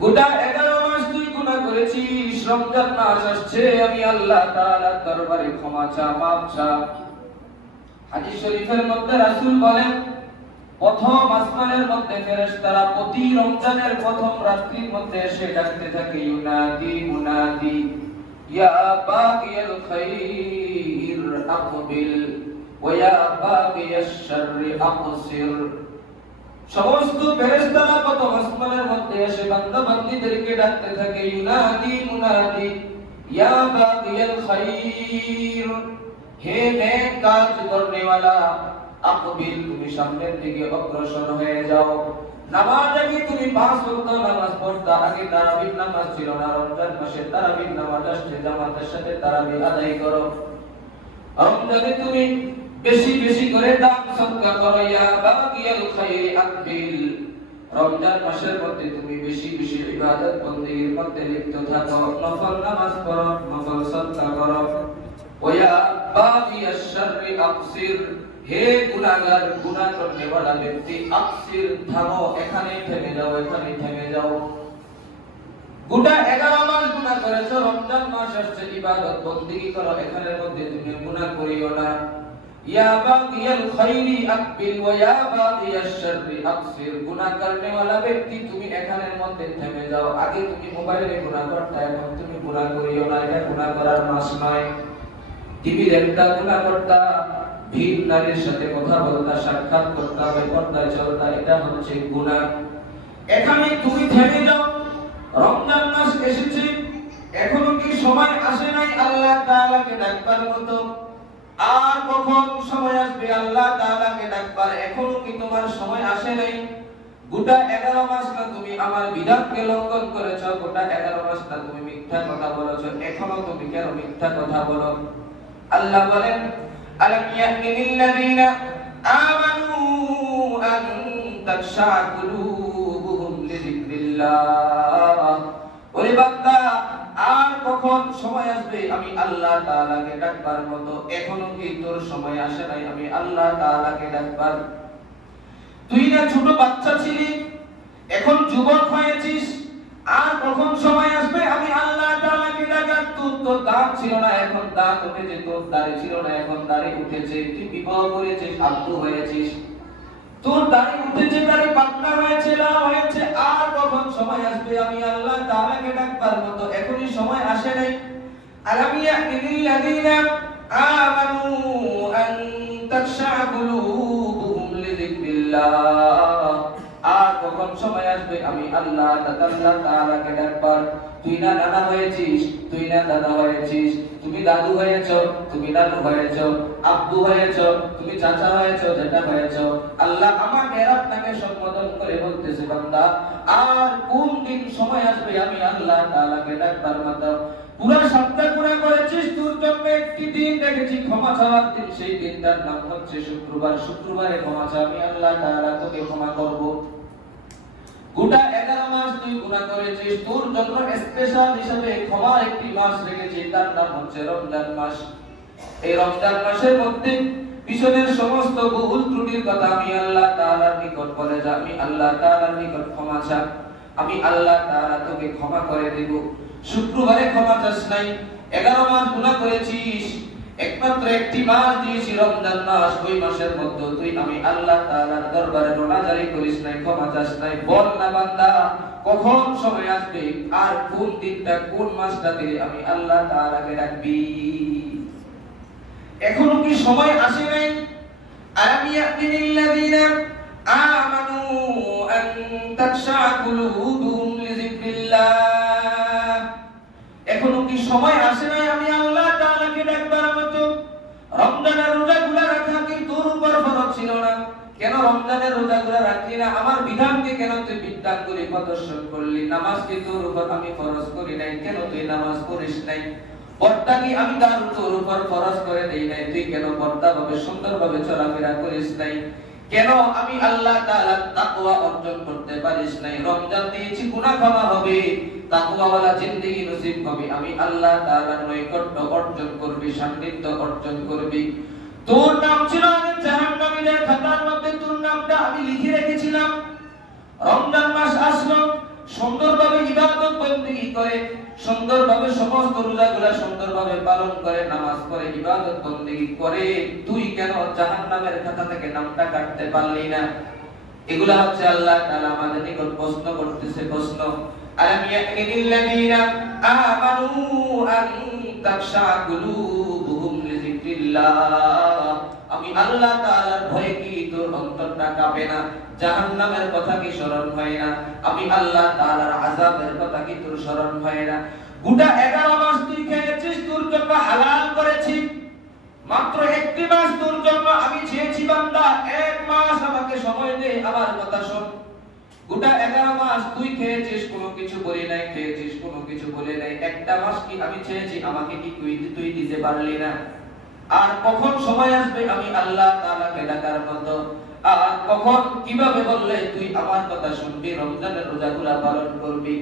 গোটা 11 মাস তুই গুনাহ করেছিস, রমজান মাস আসছে, আমি আল্লাহ তাআলার দরবারে ক্ষমা চা, মাফ চা। হাদিস শরীফের মধ্যে রাসূল বলেন, প্রথম আসমানের মধ্যে ফেরেশতারা প্রতি রমজানের প্রথম রাত্রির মধ্যে এসে ডাকতে থাকে, ইউনাদি মুনাদি ইয়া বাগিয়াল খাইর আকবিল ওয়া ইয়া বাগিয়াশ শাররি আকসির। সমস্ত ফেরেশতারা প্রথম আসমানের মধ্যে এসে বান্দা বান্দীদেরকে ডাকতে থাকে, ইউনাদি মুনাদি ইয়া বাগিয়াল খাইর, হে নেক কাজ করনে वाला আকবিল, তুমি সামনের দিকে অগ্রসর হয়ে যাও। নামাজ আগে তুমি 5 ওয়াক্ত নামাজ পড়তা, আগে তারাবির নামাজ ছিল না, রমজান মাসে তারাবির নামাজ আসছে, জামাতের সাথে তারাবি আদায় করো। রমজানে তুমি বেশি বেশি করে দান সদকা করো, ইয়া বাগিয়াল খাইরি আকবিল, রমজান মাসের মধ্যে তুমি বেশি বেশি ইবাদত বন্দেগীর মধ্যে লিপ্ত থাকো, নফল নামাজ পড়ো, নফল সদকা করো। ওয়া ইয়া বাগিয়াশ শাররি আকসির, হে গুনাহগার, গুনাহ করনে वाला ব্যক্তি, আকসির, থামো, এখানে থেমে যাও, এখানে থেমে যাও। গোটা 11 মাস গুনাহ করেছো, রমজান মাস আসছে, ইবাদত বন্দেগী করো, এখানের মধ্যে তুমি গুনাহ করিও না। ইয়া বাগিয়াল খাইরি আকবিল ওয়া ইয়া বাগিয়াশ শাররি আকসির, গুনাহ করনে वाला ব্যক্তি, তুমি এখানের মধ্যে থেমে যাও। আগে তুমি মোবাইলে গুনাহ করতে, এখন তুমি গুনাহ করিও না, এটা গুনাহ করার মাস নয়। টিভি দেখতা, গুনাহ করতা, ভিন নারীর সাথে কথা বলতা, সাক্ষাৎ করতা, বেপরদায় চলতা, এটা হচ্ছে গুনাহ। এখানে তুমি থেমে যাও। রমজান মাস এসেছে, এখনো কি সময় আসে নাই আল্লাহ তাআলাকে ডাকবার মতো? আর কখন সময় আসবে আল্লাহ তাআলাকে ডাকবার? এখনো কি তোমার সময় আসে নাই? গোটা 11 মাস না তুমি আমার বিধানকে লঙ্ঘন করেছো, গোটা 11 মাস না তুমি মিথ্যা কথা বলেছো, এখনো তুমি কেন মিথ্যা কথা বলো? আল্লাহ বলেন, আলাম ইয়াহনিল লাযিনা আমানু আন তাখশা কুলুবুহুম লিযিকরিল্লাহ। ওরে বান্দা, আর কখন সময় আসবে আমি আল্লাহ তাআলাকে ডাকবার মতো? এখনো কি তোর সময় আসে নাই আমি আল্লাহ তাআলাকে ডাকবার? তুই না ছোট বাচ্চা ছিলি, এখন যুবক হয়েছিস, আর কখন সময় আসবে আমি আল্লাহ তাআলাকে ডাকার? তোর দাঁত ছিল না, এখন দাঁত উঠেছে, তোর দাড়ি ছিল না, এখন দাড়ি উঠেছে, তুই বিবাহ করেছিস, আব্দু হয়েছিস, তোর দাড়ি উঠেছে, দাড়ি পাতলা হয়েছে, লাল হয়েছে, আর কখন সময় আসবে আমি আল্লাহ তাআলাকে ডাকবার মতো? এখনই সময় আসে নাই। আলাম ইয়াহনিল লাযিনা আমানু আন তাখশা কুলুবুহুম লিযিকরিল্লাহ, আর কখন সময় আসবে আমি আল্লাহ তাআলাকে ডাকবার? তুই না নানা হয়েছিস, তুই না দাদা হয়েছিস, তুমি দাদু হয়েছো, তুমি দাদু হয়েছো, আব্বু হয়েছো, তুমি চাচা হয়েছো, জেঠা হয়েছো। আল্লাহ আমাকে আপনাকে সম্বোধন করে বলতেছে, বান্দা, আর কোন দিন সময় আসবে আমি আল্লাহ তাআলাকে ডাকবার মতো? পুরা সপ্তাহ পুরা করেছিস, তোর জন্য একটি দিন রেখেছি ক্ষমা চাওয়ার দিন, সেই দিনটার নাম হচ্ছে শুক্রবার। শুক্রবারে ক্ষমা চা, আমি আল্লাহ তাআলা তোকে ক্ষমা করব। গোটা 11 মাস তুই গুনাহ করেছিস, তোর জন্য স্পেশাল হিসেবে ক্ষমার একটি মাস রেখেছি, তার নাম হচ্ছে রমজান মাস। এই রমজান মাসের মধ্যে পিছনের সমস্ত ভুল ত্রুটির কথা আমি আল্লাহ তাআলার নিকট বলে যা, আমি আল্লাহ তাআলার নিকট ক্ষমা চা, আমি আল্লাহ তাআলা তোকে ক্ষমা করে দেব। শুক্রবারে ক্ষমা চাস নাই, 11 মাস গুনাহ করেছিস, একমাত্র একটি মাস দিয়েছি রমজান মাস, ওই মাসের মধ্যে তুই আমি আল্লাহ তাআলার দরবারে রোনাজারি করিস নাই, ক্ষমা চাস নাই। বল না বান্দা, কখন সময় আসবে আর কোন দিনটা, কোন মাসটাতে আমি আল্লাহ তাআলাকে ডাকবি? এখনো কি সময় আসে নাই? আলাম ইয়াহনিল লাযিনা আমানু আন তাখশা কুলুবুহুম লিযিকরিল্লাহ, এখনো কি সময় আসে নাই আমি আল্লাহ তাআলাকে ডাকবার মতো? রমজানের রোজাগুলো রাখা কি তোর উপর ফরজ ছিল না? কেন রমজানের রোজাগুলো রাখলি না? আমার বিধানকে কেন তুই বিদ্যান করে প্রদর্শন করলি? নামাজকে তোর উপর আমি ফরজ করি নাই, কেন তুই নামাজ পড়িস নাই? পর্দা কি আমি তোর উপর ফরজ করে দেই নাই, তুই কেন পর্দা ভাবে সুন্দরভাবে চলাফেরা করিস নাই? কেন আমি আল্লাহ তাআলার তাকওয়া অর্জন করতে পারিস নাই? রমজান দিয়েছি গুনাহ ক্ষমা হবে, তাকওয়াওয়ালা জিন্দেগি নসিব হবে, আমি আল্লাহ তাআলার নৈকট্য অর্জন করবি, সান্নিধ্য অর্জন করবি। তোর নাম ছিল আমি জাহান্নামীদের খাতার মধ্যে, তোর নামটা আমি লিখে রেখেছিলাম। রমজান মাস আসলো, সুন্দরভাবে করে, সুন্দরভাবে সমস্ত রোজাগুলা সুন্দরভাবে পালন করে, নামাজ পড়ে, ইবাদত বন্দেগী করে, তুই কেন জাহান্নামের খাতা থেকে নামটা কাটতে পারলি না? এগুলা হচ্ছে আল্লাহ তাআলা আমাদের নিকট প্রশ্ন করতেছে। প্রশ্ন, আলাম ইয়ানিল্লাযীনা আমানু আন তাখশা কুলুবুহুম লিযিকরিল্লাহ। আমি আল্লাহ তাআলার ভয়ে কি তোর অন্তরটা কাঁপে না? জাহান্নামের কথা কি স্মরণ হয় না? আমি আল্লাহ তাআলার আযাবের কথা কি তোর স্মরণ হয় না? গোটা 11 মাস তুই খেয়েছিস, তোর জন্য হালাল করেছি। মাত্র একটি মাস তোর জন্য আমি চেয়েছি, বান্দা 1 মাস আমাকে সময় দে, আমার কথা শোন। গোটা 11 মাস তুই খেয়েছিস, কোনো কিছু বলি নাই, খেয়েছিস, কোনো কিছু বলি নাই। একটা মাস কি আমি চেয়েছি, আমাকে কি তুই দিতে পারলি না? আর কখন সময় আসবে আমি আল্লাহ তাআলাকে ডাকার মতো? আর কখন কিভাবে বললে তুই আমার কথা শুনবি, রমজানের রোজাগুলা পালন করবি?